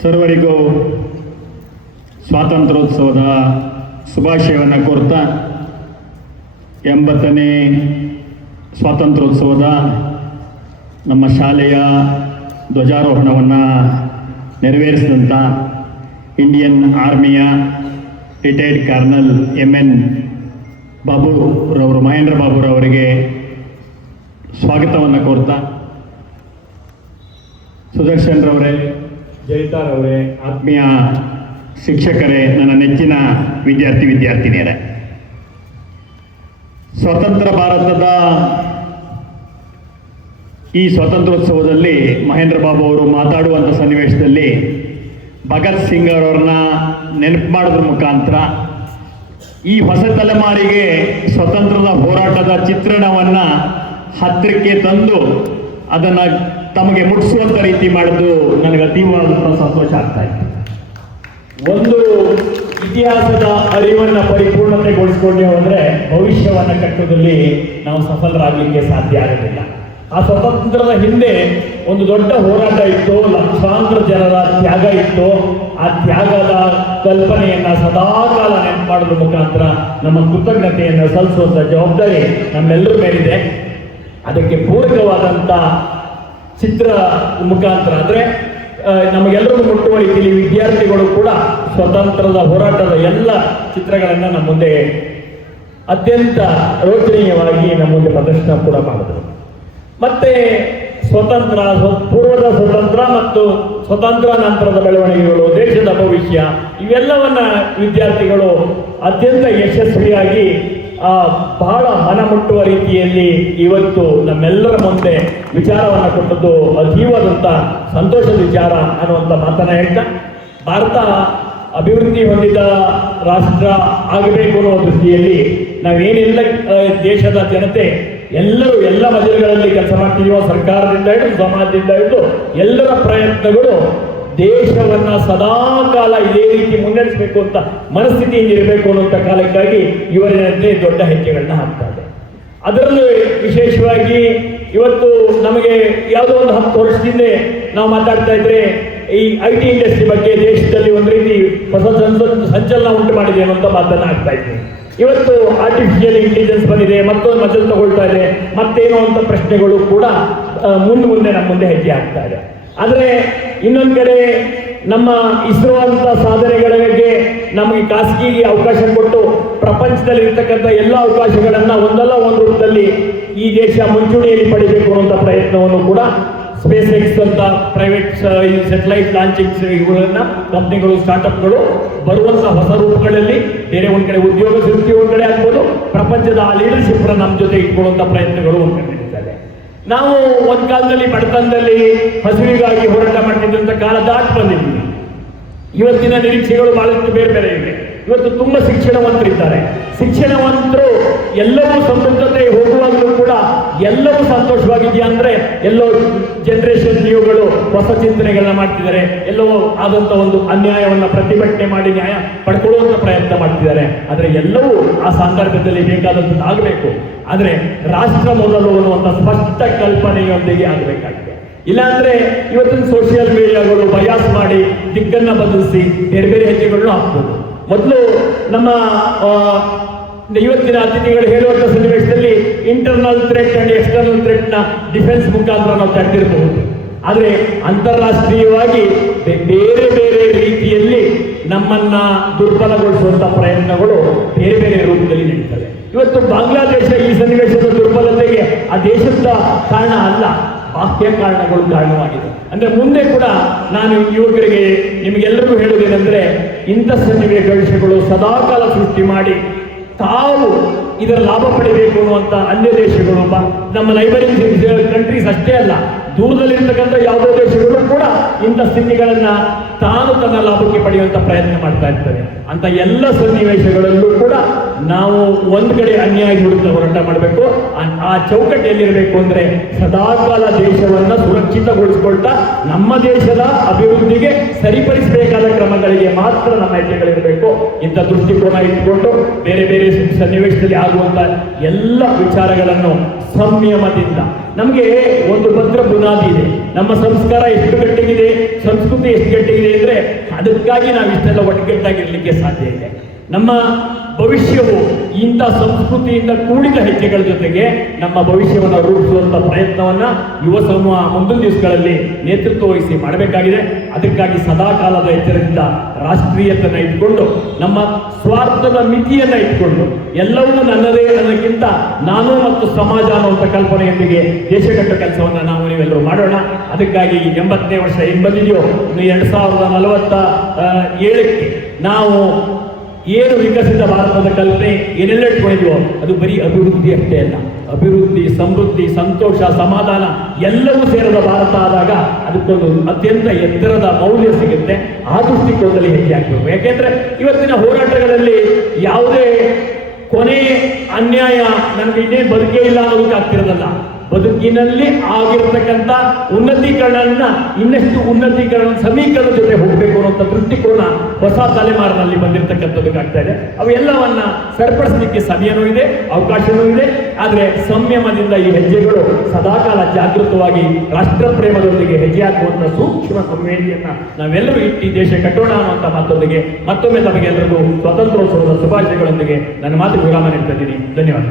ಸರ್ವರಿಗೂ ಸ್ವಾತಂತ್ರ್ಯೋತ್ಸವದ ಶುಭಾಶಯವನ್ನು ಕೋರ್ತಾ 80ನೇ ಸ್ವಾತಂತ್ರ್ಯೋತ್ಸವದ ನಮ್ಮ ಶಾಲೆಯ ಧ್ವಜಾರೋಹಣವನ್ನು ನೆರವೇರಿಸಿದಂಥ ಇಂಡಿಯನ್ ಆರ್ಮಿಯ ರಿಟೈರ್ಡ್ ಕರ್ನಲ್ MN ಬಾಬುರವರು ಮಹೇಂದ್ರ ಬಾಬುರವರಿಗೆ ಸ್ವಾಗತವನ್ನು ಕೋರ್ತಾ ಸುದರ್ಶನ್ ರವರೇ, ಜಯಿತಾರವರೇ, ಆತ್ಮೀಯ ಶಿಕ್ಷಕರೇ, ನನ್ನ ನೆಚ್ಚಿನ ವಿದ್ಯಾರ್ಥಿನಿಯರೇ, ಸ್ವತಂತ್ರ ಭಾರತದ ಈ ಸ್ವಾತಂತ್ರ್ಯೋತ್ಸವದಲ್ಲಿ ಮಹೇಂದ್ರ ಬಾಬು ಅವರು ಮಾತಾಡುವಂಥ ಸನ್ನಿವೇಶದಲ್ಲಿ ಭಗತ್ ಸಿಂಗ್ ಅವರನ್ನ ನೆನಪು ಮಾಡೋದ್ರ ಮುಖಾಂತರ ಈ ಹೊಸ ತಲೆಮಾರಿಗೆ ಸ್ವತಂತ್ರದ ಹೋರಾಟದ ಚಿತ್ರಣವನ್ನು ಹತ್ತಿರಕ್ಕೆ ತಂದು ಅದನ್ನು ತಮಗೆ ಮುಟ್ಟಿಸುವಂಥ ರೀತಿ ಮಾಡೋದು ನನಗೆ ಅತೀವಾದಂಥ ಸಂತೋಷ ಆಗ್ತಾ ಇತ್ತು. ಒಂದು ಇತಿಹಾಸದ ಅರಿವನ್ನು ಪರಿಪೂರ್ಣತೆಗೊಳಿಸ್ಕೊಂಡೇವು ಅಂದರೆ ಭವಿಷ್ಯವನ್ನು ಕಟ್ಟುವುದರಲ್ಲಿ ನಾವು ಸಫಲರಾಗಲಿಕ್ಕೆ ಸಾಧ್ಯ ಆಗೋದಿಲ್ಲ. ಆ ಸ್ವತಂತ್ರದ ಹಿಂದೆ ಒಂದು ದೊಡ್ಡ ಹೋರಾಟ ಇತ್ತು, ಲಕ್ಷಾಂತರ ಜನರ ತ್ಯಾಗ ಇತ್ತು. ಆ ತ್ಯಾಗದ ಕಲ್ಪನೆಯನ್ನು ಸದಾಕಾಲ ನೆನಪು ಮಾಡೋದ್ರ ಮುಖಾಂತರ ನಮ್ಮ ಕೃತಜ್ಞತೆಯನ್ನು ಸಲ್ಲಿಸುವಂಥ ಜವಾಬ್ದಾರಿ ನಮ್ಮೆಲ್ಲರ ಮೇಲಿದೆ. ಅದಕ್ಕೆ ಪೂರಕವಾದಂಥ ಚಿತ್ರ ಮುಖಾಂತರ ಅಂದರೆ ನಮಗೆಲ್ಲರಿಗೂ ಮುಟ್ಟುವ ರೀತಿಯಲ್ಲಿ ವಿದ್ಯಾರ್ಥಿಗಳು ಕೂಡ ಸ್ವತಂತ್ರದ ಹೋರಾಟದ ಎಲ್ಲ ಚಿತ್ರಗಳನ್ನು ನಮ್ಮ ಮುಂದೆ ಅತ್ಯಂತ ರೋಚನೀಯವಾಗಿ ನಮ್ಮ ಮುಂದೆ ಪ್ರದರ್ಶನ ಕೂಡ ಮಾಡಿದರು. ಮತ್ತೆ ಸ್ವತಂತ್ರ, ಪೂರ್ವದ ಸ್ವತಂತ್ರ ಮತ್ತು ಸ್ವತಂತ್ರ ನಂತರದ ಬೆಳವಣಿಗೆಗಳು, ದೇಶದ ಭವಿಷ್ಯ, ಇವೆಲ್ಲವನ್ನ ವಿದ್ಯಾರ್ಥಿಗಳು ಅತ್ಯಂತ ಯಶಸ್ವಿಯಾಗಿ ಬಹಳ ಮನಮುಟ್ಟುವ ರೀತಿಯಲ್ಲಿ ಇವತ್ತು ನಮ್ಮೆಲ್ಲರ ಮುಂದೆ ವಿಚಾರವನ್ನು ಕೊಟ್ಟದ್ದು ಅತೀವಾದಂಥ ಸಂತೋಷದ ವಿಚಾರ ಅನ್ನುವಂಥ ಮಾತನ್ನು ಹೇಳ್ತಾ, ಭಾರತ ಅಭಿವೃದ್ಧಿ ಹೊಂದಿದ ರಾಷ್ಟ್ರ ಆಗಬೇಕು ಅನ್ನೋ ದೃಷ್ಟಿಯಲ್ಲಿ ನಾವೇನೆಲ್ಲ ದೇಶದ ಜನತೆ ಎಲ್ಲರೂ ಎಲ್ಲ ಮಜಲುಗಳಲ್ಲಿ ಕೆಲಸ ಮಾಡ್ತಿದೀವೋ, ಸರ್ಕಾರದಿಂದ ಹಿಡಿದು ಸಮಾಜದಿಂದ ಹಿಡಿದು ಎಲ್ಲರ ಪ್ರಯತ್ನಗಳು ದೇಶವನ್ನು ಸದಾಕಾಲ ಇದೇ ರೀತಿ ಮುನ್ನಡೆಸಬೇಕು ಅಂತ ಮನಸ್ಥಿತಿಯಿಂದ ಇರಬೇಕು ಅನ್ನುವಂಥ ಕಾಲಕ್ಕಾಗಿ ಇವರೇ ದೊಡ್ಡ ಹೆಜ್ಜೆಗಳನ್ನ ಹಾಕ್ತಾ ಇದೆ. ಅದರಲ್ಲೂ ವಿಶೇಷವಾಗಿ ಇವತ್ತು ನಮಗೆ ಯಾವುದೋ ಒಂದು 10 ವರ್ಷದಿಂದ ನಾವು ಮಾತಾಡ್ತಾ ಇದ್ರೆ ಈ IT ಇಂಡಸ್ಟ್ರಿ ಬಗ್ಗೆ ದೇಶದಲ್ಲಿ ಒಂದು ರೀತಿ ಹೊಸ ಸಂಚಲನ ಉಂಟು ಮಾಡಿದೆ ಅನ್ನುವಂಥ ಮಾತನ್ನು ಆಗ್ತಾ ಇದ್ದೀವಿ. ಇವತ್ತು ಆರ್ಟಿಫಿಷಿಯಲ್ ಇಂಟೆಲಿಜೆನ್ಸ್ ಬಂದಿದೆ, ಮತ್ತೊಂದು ಮಜಲು ತಗೊಳ್ತಾ ಇದೆ, ಮತ್ತೇನೋ ಅಂತ ಪ್ರಶ್ನೆಗಳು ಕೂಡ ಮುಂದೆ ನಮ್ಮ ಮುಂದೆ ಹೆಜ್ಜೆ ಆಗ್ತಾ ಇದೆ. ಆದರೆ ಇನ್ನೊಂದು ಕಡೆ ನಮ್ಮ ಇಸ್ರೋ ಅಂತ ಸಾಧನೆಗಳಿಗೆ ನಮಗೆ ಖಾಸಗಿಗೆ ಅವಕಾಶ ಕೊಟ್ಟು ಪ್ರಪಂಚದಲ್ಲಿ ಇರ್ತಕ್ಕಂಥ ಎಲ್ಲ ಅವಕಾಶಗಳನ್ನು ಒಂದಲ್ಲ ಒಂದು ರೂಪದಲ್ಲಿ ಈ ದೇಶ ಮುಂಚೂಣಿಯಲ್ಲಿ ಪಡಿಬೇಕು ಅನ್ನುವಂಥ ಪ್ರಯತ್ನವನ್ನು ಕೂಡ ಸ್ಪೇಸ್ ಎಕ್ಸ್ ಅಂತ ಪ್ರೈವೇಟ್ ಸ್ಯಾಟಲೈಟ್ ಲಾಂಚಿಂಗ್ಸ್ ಇವುಗಳನ್ನ ಕಂಪ್ನಿಗಳು, ಸ್ಟಾರ್ಟ್ಅಪ್ಗಳು ಬರುವಂಥ ಹೊಸ ರೂಪಗಳಲ್ಲಿ ಬೇರೆ ಒಂದು ಕಡೆ ಉದ್ಯೋಗ ಸೃಷ್ಟಿ ಒಂದು ಕಡೆ ಆಗ್ಬೋದು, ಪ್ರಪಂಚದ ಆ ಲೀಡರ್ಶಿಪ್ ನಮ್ಮ ಜೊತೆ ಇಟ್ಕೊಳ್ಳುವಂಥ ಪ್ರಯತ್ನಗಳು ಒಂದು ಕಡೆ ನಡೀತಾರೆ. ನಾವು ಒಂದು ಕಾಲದಲ್ಲಿ ಬಡತನದಲ್ಲಿ ಹಸಿವಿಗಾಗಿ ಹೋರಾಟ ಮಾಡ್ತಿದ್ದಂಥ ಕಾಲ ದಾಟಿ ಬಂದಿದ್ದೀವಿ. ಇವತ್ತಿನ ನಿರೀಕ್ಷೆಗಳು ಬಹಳಷ್ಟು ಬೇರೆ ಬೇರೆ ಇವೆ. ಇವತ್ತು ತುಂಬ ಶಿಕ್ಷಣವಂತರಿದ್ದಾರೆ. ಶಿಕ್ಷಣವಂತರು ಎಲ್ಲವೂ ಸಮೃದ್ಧತೆ ಹೋಗುವಾಗಲೂ ಕೂಡ ಎಲ್ಲವೂ ಸಂತೋಷವಾಗಿದೆಯಾ ಅಂದರೆ ಎಲ್ಲೋ ಜನರೇಷನ್ ನ್ಯೂಗಳು ಹೊಸ ಚಿಂತನೆಗಳನ್ನ ಮಾಡ್ತಿದ್ದಾರೆ, ಎಲ್ಲೋ ಆದಂಥ ಒಂದು ಅನ್ಯಾಯವನ್ನು ಪ್ರತಿಭಟನೆ ಮಾಡಿ ನ್ಯಾಯ ಪಡ್ಕೊಳ್ಳುವಂಥ ಪ್ರಯತ್ನ ಮಾಡ್ತಿದ್ದಾರೆ. ಆದರೆ ಎಲ್ಲವೂ ಆ ಸಂದರ್ಭದಲ್ಲಿ ಬೇಕಾದಂಥದ್ದು ಆಗಬೇಕು. ಆದರೆ ರಾಷ್ಟ್ರ ಮೊದಲು ಅನ್ನುವಂಥ ಸ್ಪಷ್ಟ ಕಲ್ಪನೆಯೊಂದಿಗೆ ಆಗಬೇಕಾಗಿದೆ. ಇಲ್ಲಾಂದ್ರೆ ಇವತ್ತಿನ ಸೋಷಿಯಲ್ ಮೀಡಿಯಾಗಳು ಬಯಾಸ್ ಮಾಡಿ ದಿಕ್ಕನ್ನು ಬದಲಿಸಿ ಬೇರೆ ಬೇರೆ ಹೆಜ್ಜೆಗಳನ್ನು ಹಾಕ್ಬೋದು. ಮೊದಲು ನಮ್ಮ ಇವತ್ತಿನ ಅತಿಥಿಗಳು ಹೇಳುವಂಥ ಸನ್ನಿವೇಶದಲ್ಲಿ ಇಂಟರ್ನಲ್ ಥ್ರೆಟ್ ಅಂಡ್ ಎಕ್ಸ್ಟರ್ನಲ್ ಥ್ರೆಟ್ನ ಡಿಫೆನ್ಸ್ ಮುಖಾಂತರ ನಾವು ತಡೆದಿರಬಹುದು. ಆದರೆ ಅಂತಾರಾಷ್ಟ್ರೀಯವಾಗಿ ಬೇರೆ ಬೇರೆ ರೀತಿಯಲ್ಲಿ ನಮ್ಮನ್ನ ದುರ್ಬಲಗೊಳಿಸುವಂಥ ಪ್ರಯತ್ನಗಳು ಬೇರೆ ಬೇರೆ ರೂಪದಲ್ಲಿ ನಡೀತವೆ. ಇವತ್ತು ಬಾಂಗ್ಲಾದೇಶ ಈ ಸನ್ನಿವೇಶದ ದುರ್ಬಲತೆಗೆ ಆ ದೇಶದ ಕಾರಣ ಅಲ್ಲ, ಬಾಹ್ಯ ಕಾರಣಗಳು ಕಾರಣವಾಗಿದೆ. ಅಂದರೆ ಮುಂದೆ ಕೂಡ ನಾನು ಯುವಕರಿಗೆ ನಿಮಗೆಲ್ಲರಿಗೂ ಹೇಳುವುದೇನೆಂದರೆ, ಇಂಥ ಸನ್ನಿವೇಶಗಳು ಸದಾಕಾಲ ಸೃಷ್ಟಿ ಮಾಡಿ ತಾವು ಇದರ ಲಾಭ ಪಡಿಬೇಕು ಅನ್ನುವಂಥ ಅನ್ಯ ದೇಶಗಳು, ನಮ್ಮ ನೈಬರಿಂಗ್ ಕಂಟ್ರೀಸ್ ಅಷ್ಟೇ ಅಲ್ಲ, ದೂರದಲ್ಲಿರ್ತಕ್ಕಂಥ ಯಾವುದೋ ದೇಶಗಳು ಕೂಡ ಇಂಥ ಸ್ಥಿತಿಗಳನ್ನು ತಾನು ತನ್ನ ಲಾಭಕ್ಕೆ ಪಡೆಯುವಂಥ ಪ್ರಯತ್ನ ಮಾಡ್ತಾ ಇರ್ತವೆ. ಅಂತ ಎಲ್ಲ ಸನ್ನಿವೇಶಗಳಲ್ಲೂ ಕೂಡ ನಾವು ಒಂದು ಕಡೆ ಅನ್ಯಾಯ ವಿರುದ್ಧ ಹೋರಾಟ ಮಾಡಬೇಕು. ಆ ಚೌಕಟ್ಟು ಎಲ್ಲಿರಬೇಕು ಅಂದರೆ ಸದಾಕಾಲ ದೇಶವನ್ನು ಸುರಕ್ಷಿತಗೊಳಿಸ್ಕೊಳ್ತಾ ನಮ್ಮ ದೇಶದ ಅಭಿವೃದ್ಧಿಗೆ ಸರಿಪಡಿಸಬೇಕಾದ ಕ್ರಮಗಳು ಕಡೆಗೆ ಮಾತ್ರ ನಮ್ಮ ಹೆಜ್ಜೆಗಳಿರಬೇಕು. ಇಂಥ ದೃಷ್ಟಿಕೋನ ಇಟ್ಟುಕೊಂಡು ಬೇರೆ ಬೇರೆ ಸನ್ನಿವೇಶದಲ್ಲಿ ಆಗುವಂತ ಎಲ್ಲ ವಿಚಾರಗಳನ್ನು ಸಂಯಮದಿಂದ, ನಮಗೆ ಒಂದು ಭದ್ರ ಬುನಾದಿ ಇದೆ. ನಮ್ಮ ಸಂಸ್ಕಾರ ಎಷ್ಟು ಗಟ್ಟಿಗಿದೆ, ಸಂಸ್ಕೃತಿ ಎಷ್ಟು ಗಟ್ಟಿಗಿದೆ ಅಂದ್ರೆ ಅದಕ್ಕಾಗಿ ನಾವು ಇಷ್ಟೆಲ್ಲ ಒಟ್ಟುಗಟ್ಟಾಗಿರ್ಲಿಕ್ಕೆ ಸಾಧ್ಯ ಇದೆ. ನಮ್ಮ ಭವಿಷ್ಯವು ಇಂಥ ಸಂಸ್ಕೃತಿಯಿಂದ ಕೂಡಿದ ಹೆಜ್ಜೆಗಳ ಜೊತೆಗೆ ನಮ್ಮ ಭವಿಷ್ಯವನ್ನು ರೂಪಿಸುವಂತ ಪ್ರಯತ್ನವನ್ನ ಯುವ ಸಮೂಹ ಮುಂದಿನ ದಿವಸಗಳಲ್ಲಿ ನೇತೃತ್ವ ವಹಿಸಿ ಮಾಡಬೇಕಾಗಿದೆ. ಅದಕ್ಕಾಗಿ ಸದಾಕಾಲದ ಎಚ್ಚರದಿಂದ ರಾಷ್ಟ್ರೀಯತೆಯನ್ನು ಇಟ್ಕೊಂಡು, ನಮ್ಮ ಸ್ವಾರ್ಥದ ಮಿತಿಯನ್ನ ಇಟ್ಕೊಂಡು, ಎಲ್ಲವೂ ನನ್ನದೇ ಅನ್ನೋಕ್ಕಿಂತ ನಾನು ಮತ್ತು ಸಮಾಜ ಅನ್ನುವಂಥ ಕಲ್ಪನೆಯೊಂದಿಗೆ ದೇಶ ಕಟ್ಟೋ ಕೆಲಸವನ್ನ ನಾವು ನೀವೆಲ್ಲರೂ ಮಾಡೋಣ. ಅದಕ್ಕಾಗಿ 80ನೇ ವರ್ಷ ಏನು ಬಂದಿದೆಯೋ 2047ಕ್ಕೆ ನಾವು ಏನು ವಿಕಸಿತ ಭಾರತದ ಕಲ್ಪನೆ ಏನೆಲ್ಲ ಇಟ್ಕೊಂಡಿದ್ವೋ ಅದು ಬರೀ ಅಭಿವೃದ್ಧಿ ಅಷ್ಟೇ ಅಲ್ಲ. ಅಭಿವೃದ್ಧಿ, ಸಮೃದ್ಧಿ, ಸಂತೋಷ, ಸಮಾಧಾನ ಎಲ್ಲವೂ ಸೇರದ ಭಾರತ ಆದಾಗ ಅದಕ್ಕೊಂದು ಅತ್ಯಂತ ಎತ್ತರದ ಮೌಲ್ಯ ಸಿಗುತ್ತೆ. ಆ ದೃಷ್ಟಿಕೋನದಲ್ಲಿ ಹೆಜ್ಜೆ ಹಾಕಬೇಕು. ಯಾಕೆಂದ್ರೆ ಇವತ್ತಿನ ಹೋರಾಟಗಳಲ್ಲಿ ಯಾವುದೇ ಕೊನೆ ಅನ್ಯಾಯ ನನಗೆ ಇನ್ನೇನು ಬದುಕೇ ಇಲ್ಲ ಅನ್ನೋದಕ್ಕೆ ಆಗ್ತಿರೋದಲ್ಲ. ಬದುಕಿನಲ್ಲಿ ಆಗಿರತಕ್ಕಂಥ ಉನ್ನತೀಕರಣ ಇನ್ನಷ್ಟು ಉನ್ನತೀಕರಣ ಸಮೀಕರಣ ಜೊತೆ ಹೋಗಬೇಕು ಅನ್ನುವಂಥ ದೃಷ್ಟಿಕೋನ ಹೊಸ ತಲೆಮಾರಿನಲ್ಲಿ ಬಂದಿರತಕ್ಕಂಥದ್ದಕ್ಕಾಗ್ತಾ ಇದೆ. ಅವೆಲ್ಲವನ್ನ ಸರಿಪಡಿಸಲಿಕ್ಕೆ ಸಮಯನೂ ಇದೆ, ಅವಕಾಶವೂ ಇದೆ. ಆದರೆ ಸಂಯಮದಿಂದ ಈ ಹೆಜ್ಜೆಗಳು ಸದಾಕಾಲ ಜಾಗೃತವಾಗಿ ರಾಷ್ಟ್ರ ಪ್ರೇಮದೊಂದಿಗೆ ಹೆಜ್ಜೆ ಹಾಕುವಂಥ ಸೂಕ್ಷ್ಮ ಸಂವೇದಿಯನ್ನ ನಾವೆಲ್ಲರೂ ಇಟ್ಟು ದೇಶ ಕಟ್ಟೋಣ ಅನ್ನುವಂಥ ಮಾತೊಂದಿಗೆ ಮತ್ತೊಮ್ಮೆ ತಮಗೆಲ್ಲರಿಗೂ ಸ್ವಾತಂತ್ರ್ಯೋತ್ಸವದ ಶುಭಾಶಯಗಳೊಂದಿಗೆ ನನ್ನ ಮಾತು ವಿರಾಮ ನೀಡ್ತಾ ಇದ್ದೀನಿ. ಧನ್ಯವಾದ.